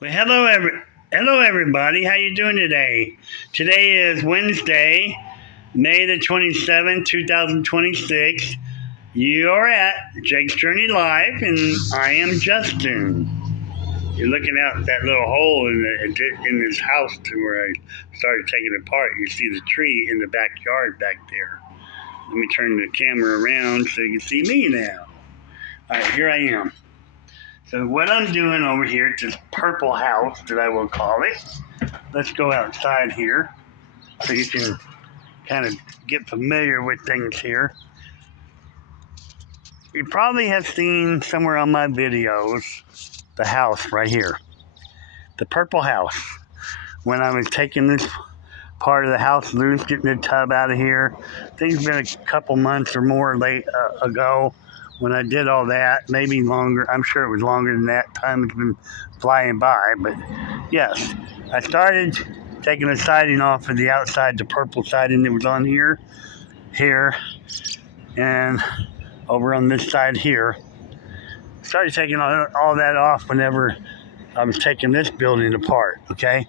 Well, hello everybody. How you doing today? Today is Wednesday, May the 27th, 2026. You're at Jake's Journey Live, and I am Justin. You're looking out that little hole in this house to where I started taking it apart. You see the tree in the backyard back there. Let me turn the camera around so you can see me now. All right, here I am. So what I'm doing over here at this purple house that I will call it, let's go outside here so you can kind of get familiar with things here. You probably have seen somewhere on my videos the house right here, the purple house. When I was taking this part of the house loose, getting the tub out of here, I think it's been a couple months or more ago when I did all that, maybe longer. I'm sure it was longer than that. Time has been flying by, but yes, I started taking the siding off of the outside, the purple siding that was on here, and over on this side here. Started taking all that off whenever I was taking this building apart, okay?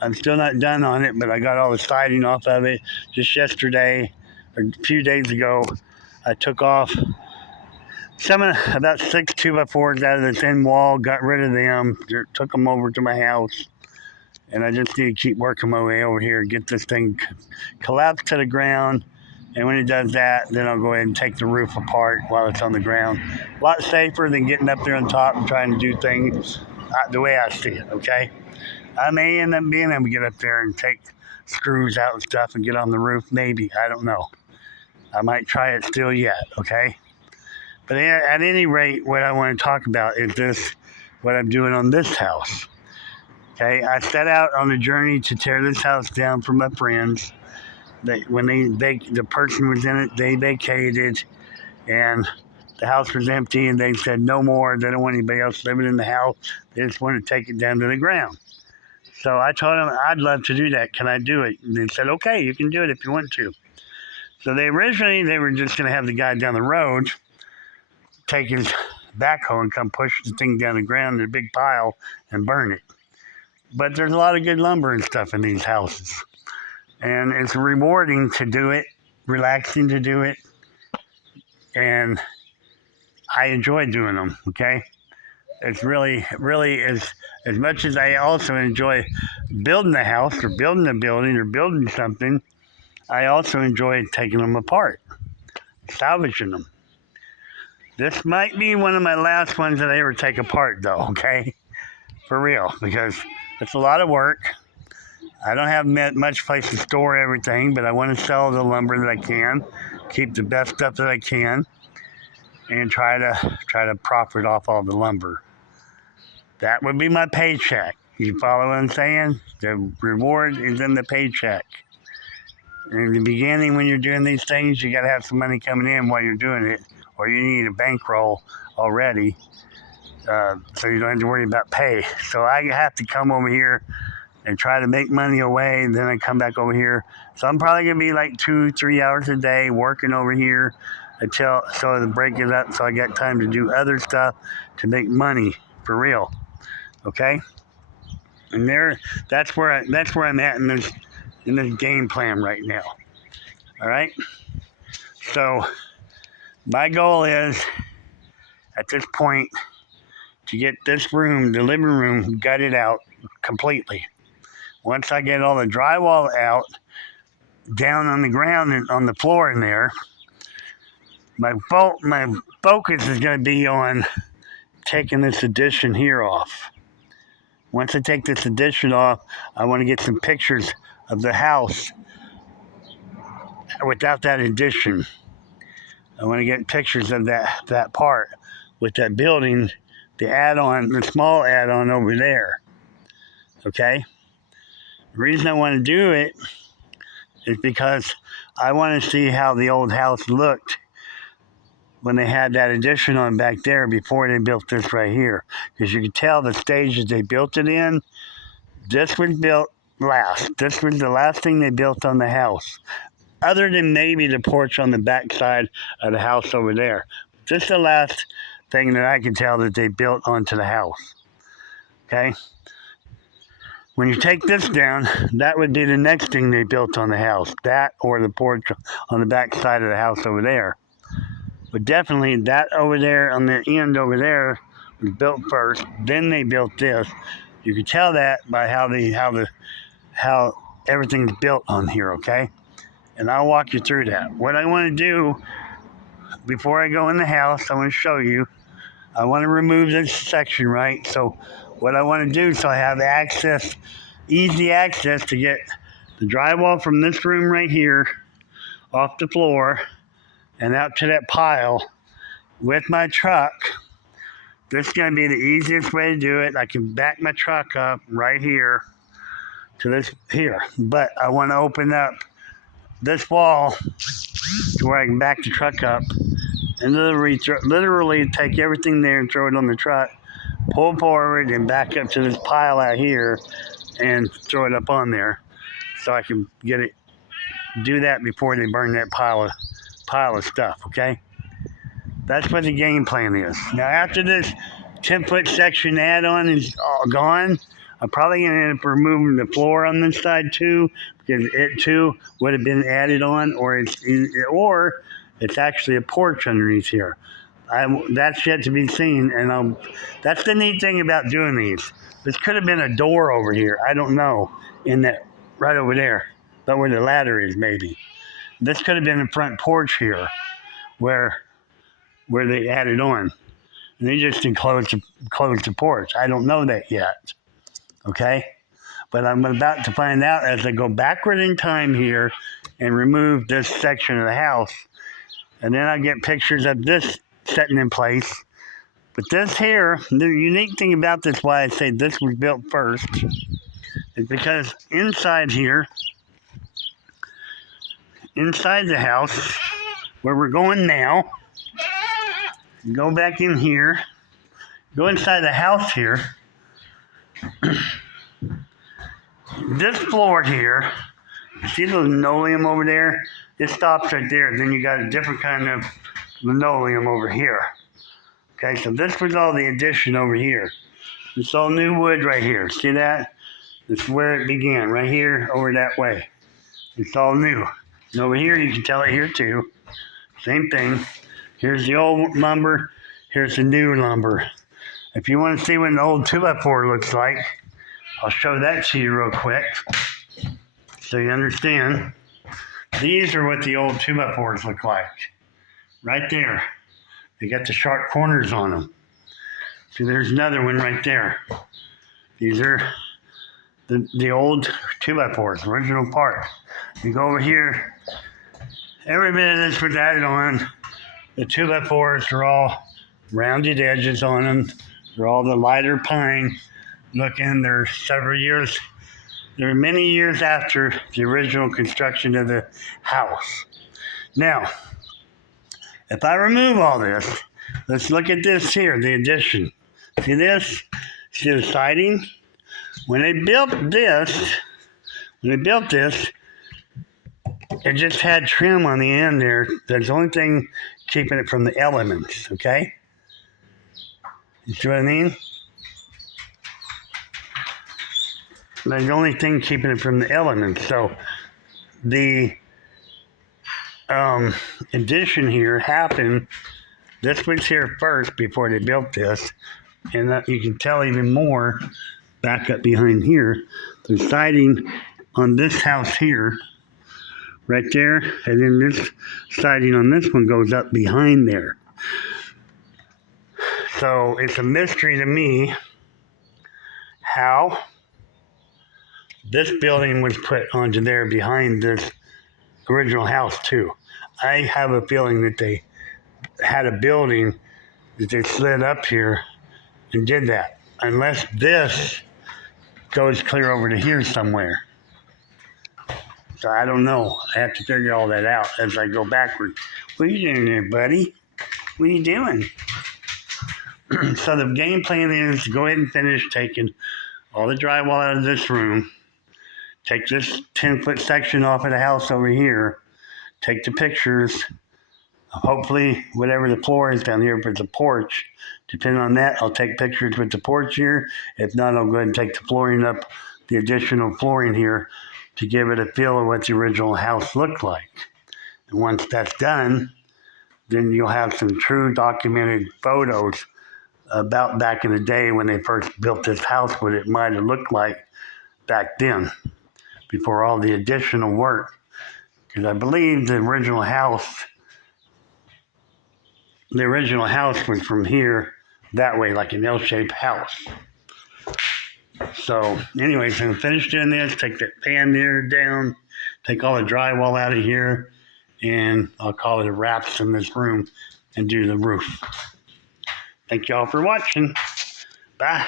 I'm still not done on it, but I got all the siding off of it just yesterday, or a few days ago. I took off about 6 2x4s out of the thin wall, got rid of them, took them over to my house, and I just need to keep working my way over here, get this thing collapsed to the ground, and when it does that, then I'll go ahead and take the roof apart while it's on the ground. A lot safer than getting up there on top and trying to do things the way I see it, okay? I may end up being able to get up there and take screws out and stuff and get on the roof, maybe, I don't know. I might try it still yet, okay? But at any rate, what I want to talk about is what I'm doing on this house. Okay, I set out on a journey to tear this house down for my friends. When the person was in it, they vacated, and the house was empty, and they said no more. They don't want anybody else living in the house. They just want to take it down to the ground. So I told them I'd love to do that. Can I do it? And they said, okay, you can do it if you want to. So they were just going to have the guy down the road take his backhoe and come push the thing down the ground in a big pile and burn it. But there's a lot of good lumber and stuff in these houses. And it's rewarding to do it, relaxing to do it, and I enjoy doing them, okay? It's really as much as I also enjoy building a house or building a building or building something, I also enjoy taking them apart, salvaging them. This might be one of my last ones that I ever take apart, though, okay? For real, because it's a lot of work. I don't have much place to store everything, but I want to sell the lumber that I can, keep the best stuff that I can, and try to profit off all the lumber. That would be my paycheck. You follow what I'm saying? The reward is in the paycheck. In the beginning, when you're doing these things, you got to have some money coming in while you're doing it, or you need a bankroll already, so you don't have to worry about pay. So I have to come over here and try to make money away, and then I come back over here. So I'm probably going to be like 2-3 hours a day working over here so the break is up, so I got time to do other stuff to make money for real. Okay? And that's where I'm at in this game plan right now. All right? So my goal is at this point to get this room, the living room, gutted out completely. Once I get all the drywall out, down on the ground and on the floor in there, my focus is going to be on taking this addition here off. Once I take this addition off, I want to get some pictures of the house without that addition. I want to get pictures of that part with that building, the small add-on over there. Okay? The reason I want to do it is because I want to see how the old house looked when they had that addition on back there before they built this right here. Because you can tell the stages they built it in. This was built last. This was the last thing they built on the house. Other than maybe the porch on the back side of the house over there. This is the last thing that I can tell that they built onto the house. Okay? When you take this down, that would be the next thing they built on the house. That or the porch on the back side of the house over there. But definitely that over there on the end over there was built first. Then they built this. You can tell that by how everything's built on here, okay? And I'll walk you through that. What I want to do before I go in the house, I want to show you. I want to remove this section, right? So what I want to do, so I have access, easy access to get the drywall from this room right here off the floor and out to that pile with my truck. This is going to be the easiest way to do it. I can back my truck up right here to this here. But I want to open up this wall to where I can back the truck up and literally take everything there and throw it on the truck, pull forward and back up to this pile out here and throw it up on there so I can get it, do that before they burn that pile of stuff, okay? That's what the game plan is. Now after this 10-foot section add-on is all gone, I'm probably going to end up removing the floor on this side too, because it too would have been added on, or it's actually a porch underneath here. That's yet to be seen, and that's the neat thing about doing these. This could have been a door over here. I don't know, in that right over there, but where the ladder is maybe. This could have been the front porch here, where they added on, and they just closed the porch. I don't know that yet. Okay, but I'm about to find out as I go backward in time here and remove this section of the house, and then I get pictures of this setting in place. But this here, the unique thing about this, why I say this was built first, is because inside here, inside the house, where we're going now, go back in here, go inside the house here. This floor here, see the linoleum over there? It stops right there. Then you got a different kind of linoleum over here. Okay, so this was all the addition over here. It's all new wood right here. See that? This is where it began, right here, over that way. It's all new. And over here, you can tell it here too. Same thing. Here's the old lumber. Here's the new lumber. If you want to see what an old 2x4 looks like, I'll show that to you real quick so you understand. These are what the old 2x4s look like. Right there. They got the sharp corners on them. See, there's another one right there. These are the old 2x4s, original parts. You go over here, every bit of this was added on. The 2x4s are all rounded edges on them. They're all the lighter pine looking. They're many years after the original construction of the house. Now, if I remove all this, let's look at this here, the addition. See this? See the siding? When they built this, it just had trim on the end there. That's the only thing keeping it from the elements, okay? You see what I mean? That's the only thing keeping it from the elements. So the addition here happened. This was here first before they built this. And you can tell even more back up behind here. The siding on this house here, right there, and then this siding on this one goes up behind there. So it's a mystery to me how this building was put onto there behind this original house too. I have a feeling that they had a building that they slid up here and did that. Unless this goes clear over to here somewhere. So I don't know. I have to figure all that out as I go backward. What are you doing there, buddy? What are you doing? So the game plan is to go ahead and finish taking all the drywall out of this room, take this 10-foot section off of the house over here, take the pictures, hopefully whatever the floor is down here, if it's a porch, depending on that, I'll take pictures with the porch here. If not, I'll go ahead and take the flooring up the additional flooring here to give it a feel of what the original house looked like. And once that's done, then you'll have some true documented photos about back in the day when they first built this house, what it might have looked like back then, before all the additional work. Because I believe the original house was from here that way, like an L-shaped house. So anyways, I'm finished doing this, take that fan mirror down, take all the drywall out of here, and I'll call it a wraps in this room and do the roof. Thank y'all for watching. Bye.